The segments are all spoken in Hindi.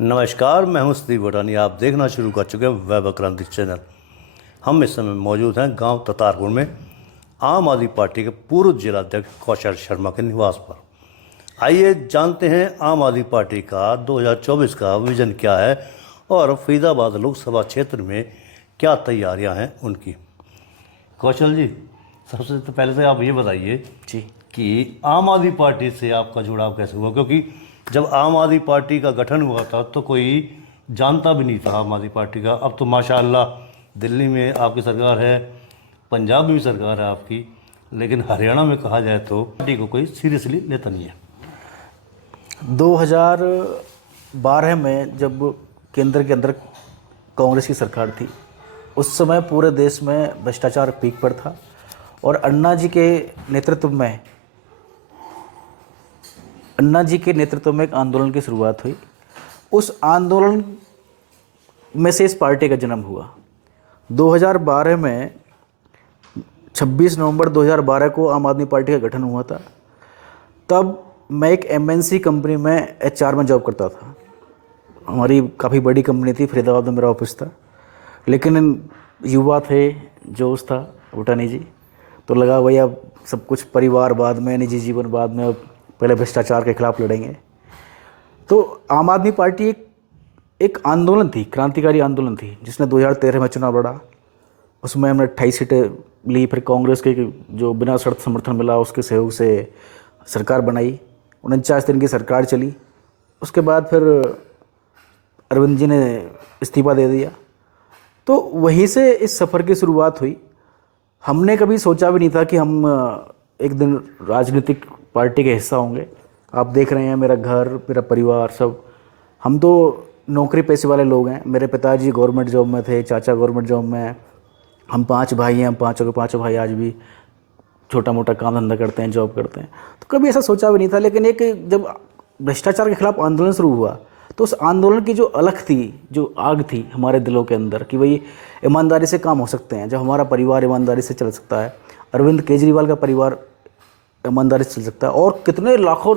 नमस्कार, मैं हूं स्टीव वटानी। आप देखना शुरू कर चुके हैं वैभव क्रांति चैनल। हम इस समय मौजूद हैं गांव ततारपुर में आम आदमी पार्टी के पूर्व जिलाध्यक्ष कौशल शर्मा के निवास पर। आइए जानते हैं आम आदमी पार्टी का 2024 का विजन क्या है और फरीदाबाद लोकसभा क्षेत्र में क्या तैयारियां हैं उनकी। कौशल जी, सबसे तो पहले तो आप ये बताइए जी कि आम आदमी पार्टी से आपका जुड़ाव कैसे हुआ, क्योंकि जब आम आदमी पार्टी का गठन हुआ था तो कोई जानता भी नहीं था आम आदमी पार्टी का। अब तो माशाअल्लाह दिल्ली में आपकी सरकार है, पंजाब में भी सरकार है आपकी, लेकिन हरियाणा में कहा जाए तो पार्टी को कोई सीरियसली लेता नहीं है। 2012 में जब केंद्र के अंदर कांग्रेस की सरकार थी, उस समय पूरे देश में भ्रष्टाचार पीक पर था और अन्ना जी के नेतृत्व में एक आंदोलन की शुरुआत हुई। उस आंदोलन में से इस पार्टी का जन्म हुआ। 2012 में 26 नवंबर 2012 को आम आदमी पार्टी का गठन हुआ था। तब मैं एक एमएनसी कंपनी में एचआर में जॉब करता था। हमारी काफ़ी बड़ी कंपनी थी, फरीदाबाद में मेरा ऑफिस था। लेकिन युवा थे, जोश था वटानी जी, तो लगा भाई अब सब कुछ परिवार बाद में, निजी जीवन बाद में, अब पहले भ्रष्टाचार के खिलाफ लड़ेंगे। तो आम आदमी पार्टी एक आंदोलन थी, क्रांतिकारी आंदोलन थी, जिसने 2013 में चुनाव लड़ा। उसमें हमने 28 सीटें ली। फिर कांग्रेस के जो बिना शर्त समर्थन मिला उसके सहयोग से सरकार बनाई। 49 दिन की सरकार चली। उसके बाद फिर अरविंद जी ने इस्तीफा दे दिया। तो वहीं से इस सफ़र की शुरुआत हुई। हमने कभी सोचा भी नहीं था कि हम एक दिन राजनीतिक पार्टी के हिस्सा होंगे। आप देख रहे हैं मेरा घर, मेरा परिवार सब, हम तो नौकरी पेशे वाले लोग हैं। मेरे पिताजी गवर्नमेंट जॉब में थे, चाचा गवर्नमेंट जॉब में। हम 5 भाई हैं, हम पाँचों भाई आज भी छोटा मोटा काम धंधा करते हैं, जॉब करते हैं। तो कभी ऐसा सोचा भी नहीं था। लेकिन एक जब भ्रष्टाचार के खिलाफ आंदोलन शुरू हुआ तो उस आंदोलन की जो अलख थी, जो आग थी हमारे दिलों के अंदर कि भाई ईमानदारी से काम हो सकते हैं, जब हमारा परिवार ईमानदारी से चल सकता है, अरविंद केजरीवाल का परिवार ईमानदारी से चल सकता है और कितने लाखों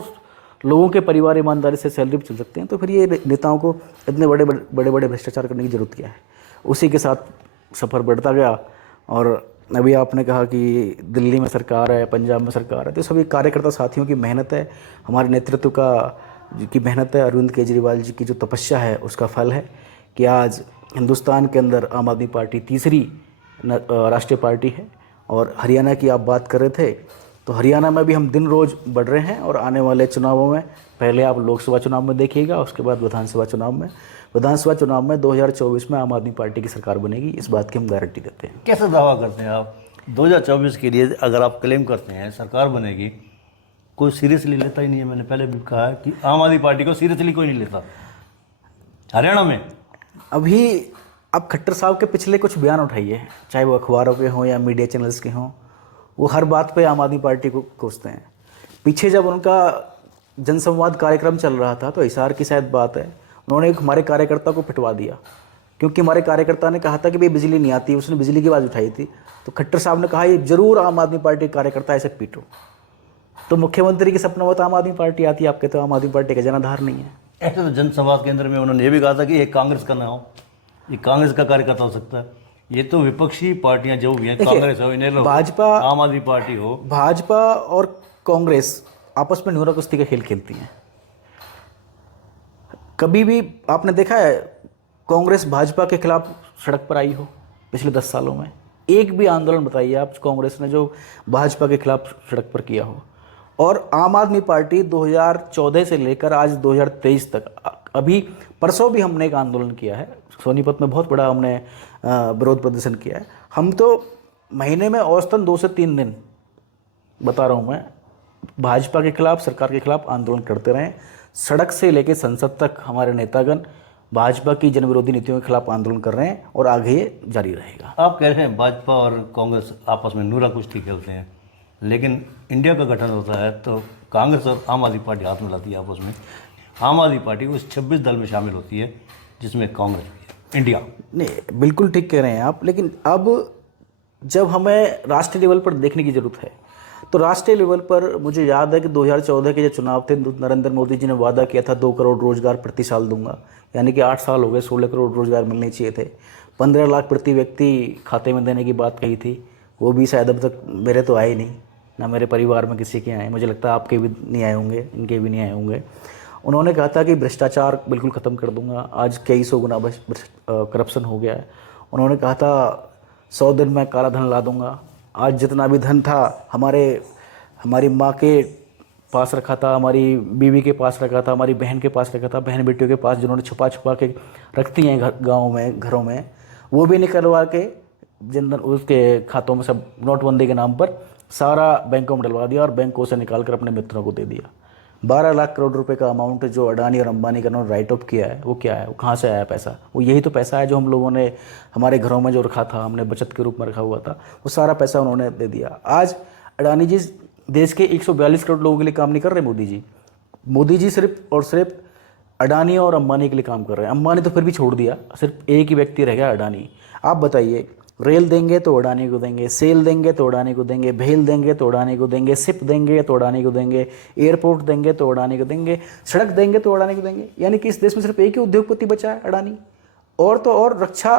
लोगों के परिवार ईमानदारी से सैलरी पर चल सकते हैं, तो फिर ये नेताओं को इतने बड़े बड़े भ्रष्टाचार करने की ज़रूरत क्या है। उसी के साथ सफ़र बढ़ता गया। और अभी आपने कहा कि दिल्ली में सरकार है, पंजाब में सरकार है, तो सभी कार्यकर्ता साथियों की मेहनत है, हमारे नेतृत्व की मेहनत है, अरविंद केजरीवाल जी की जो तपस्या है उसका फल है कि आज हिंदुस्तान के अंदर आम आदमी पार्टी तीसरी राष्ट्रीय पार्टी है। और हरियाणा की आप बात कर रहे थे, तो हरियाणा में भी हम दिन रोज़ बढ़ रहे हैं। और आने वाले चुनावों में, पहले आप लोकसभा चुनाव में देखिएगा, उसके बाद विधानसभा चुनाव में 2024 में आम आदमी पार्टी की सरकार बनेगी। इस बात की हम गारंटी देते हैं। कैसे दावा करते हैं आप 2024 के लिए? अगर आप क्लेम करते हैं सरकार बनेगी, कोई सीरियसली लेता ही नहीं है। मैंने पहले भी कहा है कि आम आदमी पार्टी को सीरियसली कोई नहीं लेता हरियाणा में। अभी आप खट्टर साहब के पिछले कुछ बयान उठाइए, चाहे वो अखबारों के हों या मीडिया चैनल्स के हों, वो हर बात पे आम आदमी पार्टी को कोसते हैं। पीछे जब उनका जनसंवाद कार्यक्रम चल रहा था तो हिसार की शायद बात है, उन्होंने हमारे कार्यकर्ता को पिटवा दिया क्योंकि हमारे कार्यकर्ता ने कहा था कि भाई बिजली नहीं आती। उसने बिजली की आवाज़ उठाई थी, तो खट्टर साहब ने कहा ये जरूर आम आदमी पार्टी के कार्यकर्ता ऐसे पीटो। तो मुख्यमंत्री के सपना में तो आम आदमी पार्टी आती है, आपके तो आम आदमी पार्टी का जनाधार नहीं है। ऐसे तो जनसंवाद केंद्र में उन्होंने ये भी कहा था कि ये कांग्रेस का ना हो, ये कांग्रेस का कार्यकर्ता हो सकता है। ये तो विपक्षी पार्टियां जो भी हैं, कांग्रेस हो, इन्हें भाजपा, आम आदमी पार्टी हो, भाजपा और कांग्रेस आपस में नुरा कुश्ती का खेल खेलती हैं। कभी भी आपने देखा है कांग्रेस भाजपा के खिलाफ सड़क पर आई हो? पिछले 10 सालों में एक भी आंदोलन बताइए आप कांग्रेस ने जो भाजपा के खिलाफ सड़क पर किया हो। और आम आदमी पार्टी 2014 से लेकर आज 2023 तक, अभी परसों भी हमने एक आंदोलन किया है सोनीपत में, बहुत बड़ा हमने विरोध प्रदर्शन किया है। हम तो महीने में औसतन 2 से 3 दिन, बता रहा हूँ मैं, भाजपा के खिलाफ, सरकार के खिलाफ आंदोलन करते रहे। सड़क से लेकर संसद तक हमारे नेतागण भाजपा की जनविरोधी नीतियों के खिलाफ आंदोलन कर रहे हैं और आगे ये जारी रहेगा। आप कह रहे हैं भाजपा और कांग्रेस आपस में नूरा कुश्ती खेलते हैं, लेकिन इंडिया का गठन होता है तो कांग्रेस और आम आदमी पार्टी हाथ मिलाती है आपस में। आम आदमी पार्टी उस 26 दल में शामिल होती है जिसमें कांग्रेस भी है। इंडिया नहीं, बिल्कुल ठीक कह रहे हैं आप। लेकिन अब जब हमें राष्ट्रीय लेवल पर देखने की ज़रूरत है तो राष्ट्रीय लेवल पर मुझे याद है कि 2014 के जो चुनाव थे, नरेंद्र मोदी जी ने वादा किया था 2 करोड़ रोजगार प्रति साल दूंगा, यानी कि 8 साल हो गए, 16 करोड़ रोजगार मिलने चाहिए थे। 15 लाख प्रति व्यक्ति खाते में देने की बात कही थी, वो भी शायद अब तक मेरे तो आए नहीं, ना मेरे परिवार में किसी के आए, मुझे लगता है आपके भी नहीं आए होंगे, इनके भी नहीं आए होंगे। उन्होंने कहा था कि भ्रष्टाचार बिल्कुल ख़त्म कर दूंगा, आज कई सौ गुना करप्शन हो गया है। उन्होंने कहा था 100 दिन में काला धन ला दूंगा, आज जितना भी धन था हमारी माँ के पास रखा था, हमारी बीवी के पास रखा था, हमारी बहन के पास रखा था, बहन बेटियों के पास जिन्होंने छुपा छुपा के रखती हैं गाँव में, घरों में, वो भी निकलवा के जनधन उसके खातों में सब नोटबंदी के नाम पर सारा बैंकों में डलवा दिया और बैंकों से निकाल कर अपने मित्रों को दे दिया। 12 लाख करोड़ रुपए का अमाउंट जो अडानी और अंबानी का उन्होंने राइट ऑफ किया है, वो क्या है, वो कहाँ से आया पैसा? वो यही तो पैसा है जो हम लोगों ने हमारे घरों में जो रखा था, हमने बचत के रूप में रखा हुआ था, वो सारा पैसा उन्होंने दे दिया। आज अडानी जी देश के 142 करोड़ लोगों के लिए काम नहीं कर रहे मोदी जी सिर्फ और सिर्फ अडानी और अंबानी के लिए काम कर रहे हैं। अंबानी तो फिर भी छोड़ दिया, सिर्फ एक ही व्यक्ति रह गया, अडानी। आप बताइए, रेल देंगे तो अडानी को देंगे, सेल देंगे तो अडानी को देंगे, भेल देंगे तो अडानी को देंगे, सिप देंगे तो अडानी को देंगे, एयरपोर्ट देंगे तो अडानी को देंगे, सड़क देंगे तो अडानी को देंगे। यानी कि इस देश में सिर्फ एक ही उद्योगपति बचा है, अडानी। और तो और रक्षा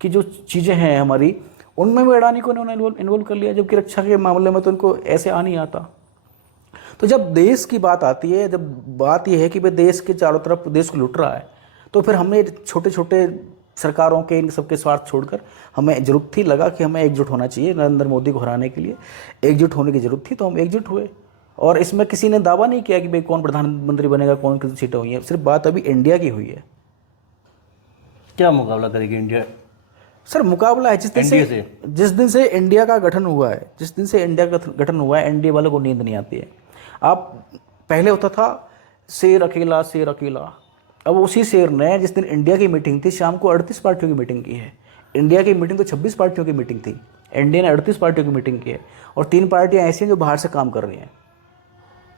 की जो चीज़ें हैं हमारी, उनमें भी अडानी को उन्होंने इन्वॉल्व कर लिया, जबकि रक्षा के मामले में तो उनको ऐसे आ नहीं आता। तो जब देश की बात आती है, जब बात यह है कि भाई देश के चारों तरफ देश को लुट रहा है, तो फिर हमें छोटे छोटे सरकारों के इन सबके स्वार्थ छोड़कर हमें जरूरत थी, लगा कि हमें एकजुट होना चाहिए नरेंद्र मोदी को हराने के लिए, एकजुट होने की जरूरत थी, तो हम एकजुट हुए। और इसमें किसी ने दावा नहीं किया कि भाई कौन प्रधानमंत्री बनेगा, कौन कितनी सीटें हुई हैं, सिर्फ बात अभी इंडिया की हुई है। क्या मुकाबला करेगी इंडिया? सर मुकाबला है जिस दिन से इंडिया का गठन हुआ है, जिस दिन से इंडिया का गठन हुआ है, एनडीए वालों को नींद नहीं आती है। आप पहले होता था शेर अकेला, शेर अकेला। अब उसी शेर ने जिस दिन इंडिया की मीटिंग थी, शाम को 38 पार्टियों की मीटिंग की है। इंडिया की मीटिंग तो 26 पार्टियों की मीटिंग थी, एनडीए ने 38 पार्टियों की मीटिंग की है। और 3 पार्टियां ऐसी हैं जो बाहर से काम कर रही हैं।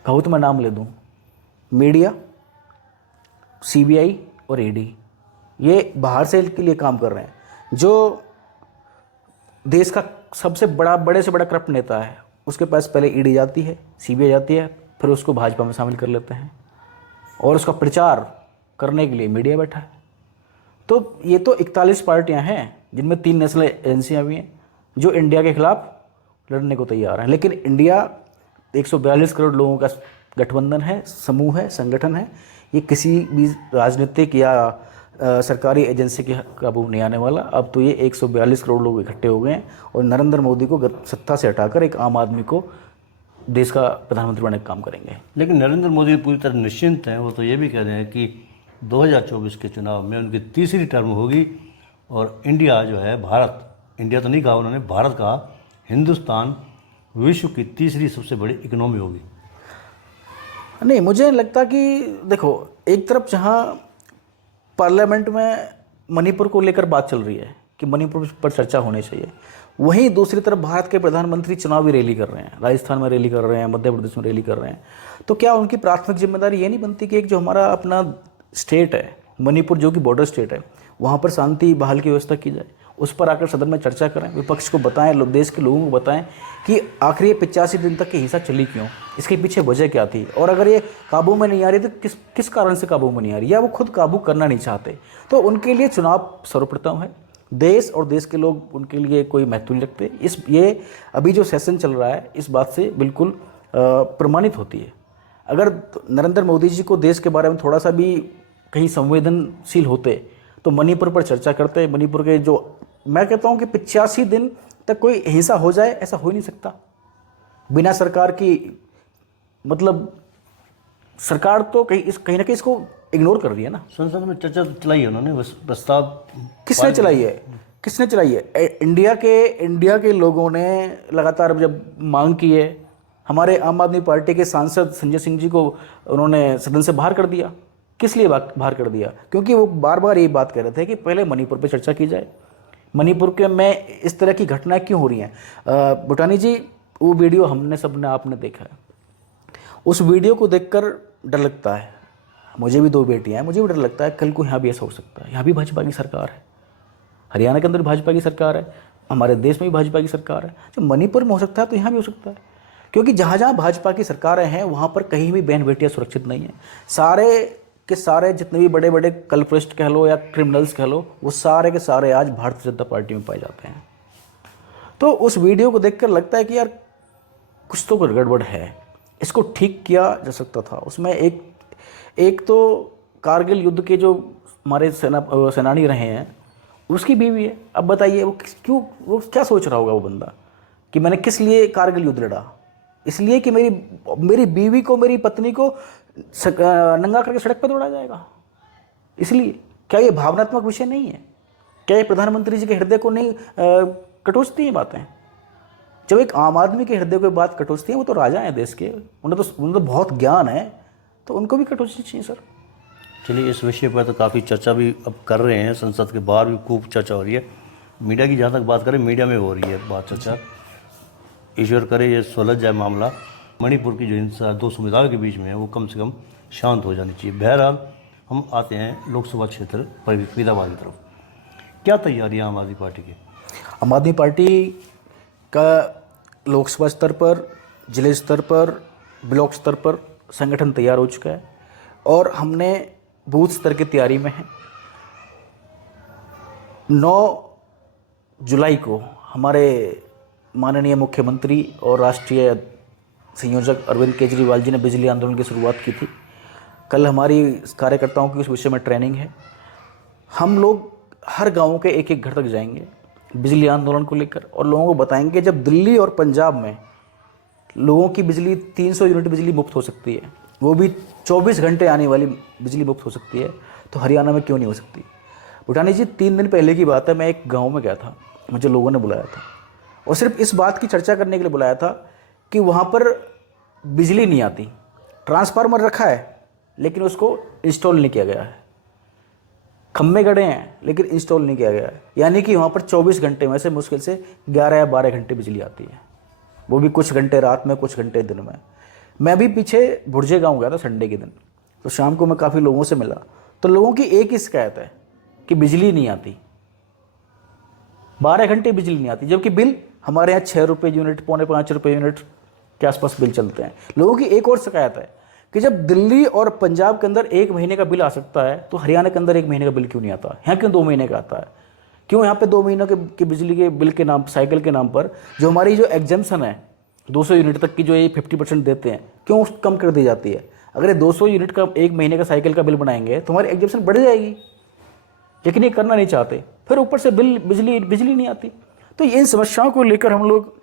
कहूँ तो मैं नाम ले दूँ, मीडिया, सीबीआई और ईडी, ये बाहर से के लिए काम कर रहे हैं। जो देश का सबसे बड़े से बड़ा करप्ट नेता है, उसके पास पहले ईडी जाती है, सीबीआई जाती है, फिर उसको भाजपा में शामिल कर लेते हैं, और उसका प्रचार करने के लिए मीडिया बैठा है। तो ये तो 41 पार्टियां हैं जिनमें 3 नेशनल एजेंसियां भी हैं जो इंडिया के खिलाफ लड़ने को तैयार हैं। लेकिन इंडिया 142 करोड़ लोगों का गठबंधन है, समूह है, संगठन है। ये किसी भी राजनीतिक या सरकारी एजेंसी के काबू नहीं आने वाला। अब तो ये 142 करोड़ लोग इकट्ठे हो गए हैं और नरेंद्र मोदी को सत्ता से हटाकर एक आम आदमी को देश का प्रधानमंत्री बनने का काम करेंगे। लेकिन नरेंद्र मोदी पूरी तरह निश्चिंत हैं। वो तो ये भी कह रहे हैं कि 2024 के चुनाव में उनकी तीसरी टर्म होगी और इंडिया जो है, भारत, इंडिया तो नहीं कहा उन्होंने, भारत कहा, हिंदुस्तान विश्व की तीसरी सबसे बड़ी इकोनॉमी होगी। नहीं, मुझे लगता कि देखो, एक तरफ जहाँ पार्लियामेंट में मणिपुर को लेकर बात चल रही है कि मणिपुर पर चर्चा होनी चाहिए, वहीं दूसरी तरफ भारत के प्रधानमंत्री चुनावी रैली कर रहे हैं, राजस्थान में रैली कर रहे हैं, मध्य प्रदेश में रैली कर रहे हैं। तो क्या उनकी प्राथमिक जिम्मेदारी ये नहीं बनती कि एक जो हमारा अपना स्टेट है मणिपुर, जो कि बॉर्डर स्टेट है, वहाँ पर शांति बहाल की व्यवस्था की जाए, उस पर आकर सदन में चर्चा करें, विपक्ष को बताएं, देश के लोगों को बताएं कि आखिर ये 85 दिन तक की हिंसा चली क्यों, इसके पीछे वजह क्या थी, और अगर ये काबू में नहीं आ रही तो किस कारण से काबू में नहीं आ रही, या वो खुद काबू करना नहीं चाहते। तो उनके लिए चुनाव सर्वप्रथम है। देश और देश के लोग उनके लिए कोई महत्व नहीं रखते। ये अभी जो सेशन चल रहा है, इस बात से बिल्कुल प्रमाणित होती है। अगर नरेंद्र मोदी जी को देश के बारे में थोड़ा सा भी कहीं संवेदनशील होते तो मणिपुर पर चर्चा करते। मणिपुर के जो, मैं कहता हूँ कि 85 दिन तक कोई हिंसा हो जाए, ऐसा हो नहीं सकता बिना सरकार की, मतलब सरकार तो कहीं ना कहीं इसको इग्नोर कर रही है ना। संसद में चर्चा तो चलाई है उन्होंने, बस प्रस्ताव किसने चलाई है? किसने चलाई है? इंडिया के लोगों ने लगातार जब मांग की है, हमारे आम आदमी पार्टी के सांसद संजय सिंह जी को उन्होंने सदन से बाहर कर दिया। किस लिए बाहर कर दिया? क्योंकि वो बार बार ये बात कह रहे थे कि पहले मणिपुर पर चर्चा की जाए, मणिपुर के में इस तरह की घटनाएं क्यों हो रही हैं। बुटानी जी, वो वीडियो हमने सबने आपने देखा है, उस वीडियो को देखकर डर लगता है। मुझे भी 2 बेटियां हैं, मुझे भी डर लगता है कल को यहाँ भी ऐसा हो सकता है। यहाँ भी भाजपा की सरकार है, हरियाणा के अंदर भाजपा की सरकार है, हमारे देश में भी भाजपा की सरकार है। जब मणिपुर में हो सकता है तो यहाँ भी हो सकता है, क्योंकि जहाँ जहाँ भाजपा की सरकारें हैं वहाँ पर कहीं भी बहन बेटियाँ सुरक्षित नहीं हैं। सारे के सारे जितने भी बड़े बड़े कल्प्रिस्ट कह लो या क्रिमिनल्स कह लो, वो सारे के सारे आज भारतीय जनता पार्टी में पाए जाते हैं। तो उस वीडियो को देखकर लगता है कि यार कुछ तो गड़बड़ है, इसको ठीक किया जा सकता था। उसमें एक तो कारगिल युद्ध के जो हमारे सेनानी रहे हैं उसकी बीवी है। अब बताइए वो क्या सोच रहा होगा वो बंदा कि मैंने किस लिए कारगिल युद्ध लड़ा? इसलिए कि मेरी बीवी को, मेरी पत्नी को नंगा करके सड़क पर दौड़ा जाएगा, इसलिए? क्या ये भावनात्मक विषय नहीं है? क्या ये प्रधानमंत्री जी के हृदय को नहीं कटोचती हैं बातें? जब एक आम आदमी के हृदय को बात कटोचती है, वो तो राजा हैं देश के, उन्हें तो बहुत ज्ञान है, तो उनको भी कटोचनी चाहिए सर। चलिए, इस विषय पर तो काफ़ी चर्चा भी अब कर रहे हैं, संसद के बाहर भी खूब चर्चा हो रही है। मीडिया की जहाँ तक बात करें, मीडिया में हो रही है बात चर्चा। ईश्वर करे ये सुलझ जाए मामला, मणिपुर की जो हिंसा दो समुदायों के बीच में है वो कम से कम शांत हो जानी चाहिए। बहरहाल हम आते हैं लोकसभा क्षेत्र फरीदाबाद की तरफ। क्या तैयारी है आम आदमी पार्टी की? आम आदमी पार्टी का लोकसभा स्तर पर, जिले स्तर पर, ब्लॉक स्तर पर संगठन तैयार हो चुका है और हमने बूथ स्तर की तैयारी में है। 9 जुलाई को हमारे माननीय मुख्यमंत्री और राष्ट्रीय संयोजक अरविंद केजरीवाल जी ने बिजली आंदोलन की शुरुआत की थी। कल हमारी कार्यकर्ताओं की उस विषय में ट्रेनिंग है। हम लोग हर गांव के एक एक घर तक जाएंगे बिजली आंदोलन को लेकर और लोगों को बताएंगे जब दिल्ली और पंजाब में लोगों की बिजली 300 यूनिट बिजली मुफ्त हो सकती है, वो भी 24 घंटे आने वाली बिजली मुफ्त हो सकती है, तो हरियाणा में क्यों नहीं हो सकती? भूटानी जी, 3 दिन पहले की बात है, मैं एक गांव में गया था, मुझे लोगों ने बुलाया था और सिर्फ इस बात की चर्चा करने के लिए बुलाया था कि वहाँ पर बिजली नहीं आती, ट्रांसफार्मर रखा है लेकिन उसको इंस्टॉल नहीं किया गया है, खम्भे गड़े हैं लेकिन इंस्टॉल नहीं किया गया है। यानी कि वहाँ पर 24 घंटे में से मुश्किल से 11 या 12 घंटे बिजली आती है, वो भी कुछ घंटे रात में, कुछ घंटे दिन में। मैं भी पीछे भुरजे गाँव गया था संडे के दिन, तो शाम को मैं काफ़ी लोगों से मिला, तो लोगों की एक ही शिकायत है कि बिजली नहीं आती, 12 घंटे बिजली नहीं आती, जबकि बिल हमारे यहाँ 6 रुपये यूनिट, 4.25 रुपये यूनिट के आसपास बिल चलते हैं। लोगों की एक और शिकायत है कि जब दिल्ली और पंजाब के अंदर 1 महीने का बिल आ सकता है तो हरियाणा के अंदर 1 महीने का बिल क्यों नहीं आता? यहाँ क्यों 2 महीने का आता है? क्यों यहाँ पे 2 महीनों के बिजली के बिल के नाम, साइकिल के नाम पर जो हमारी जो एग्जाम्पशन है 200 यूनिट तक की, जो ये 50% देते हैं, क्यों कम कर दी जाती है? अगर ये 200 यूनिट का 1 महीने का साइकिल का बिल बनाएंगे तो हमारी एग्जाम्पशन बढ़ जाएगी, लेकिन ये करना नहीं चाहते, फिर ऊपर से बिजली नहीं आती। तो इन समस्याओं को लेकर हम लोग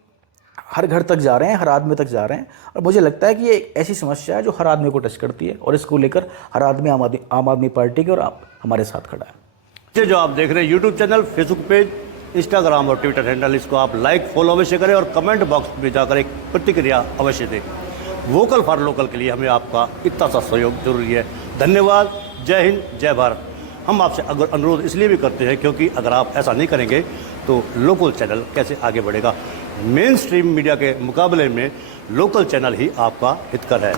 हर घर तक जा रहे हैं, हर आदमी तक जा रहे हैं, और मुझे लगता है कि ये एक ऐसी समस्या है जो हर आदमी को टच करती है और इसको लेकर हर आदमी आम आदमी पार्टी के और हमारे साथ खड़ा है। ये जो आप देख रहे हैं YouTube channel, Facebook page, Instagram और ट्विटर हैंडल, इसको आप लाइक, फॉलो अवश्य करें और कमेंट बॉक्स में जाकर एक प्रतिक्रिया अवश्य दें। वोकल फॉर लोकल के लिए हमें आपका इतना सा सहयोग जरूरी है। धन्यवाद। जय हिंद, जय भारत। हम आपसे अगर अनुरोध इसलिए भी करते हैं क्योंकि अगर आप ऐसा नहीं करेंगे तो लोकल चैनल कैसे आगे बढ़ेगा? मेन स्ट्रीम मीडिया के मुकाबले में लोकल चैनल ही आपका हितकर है।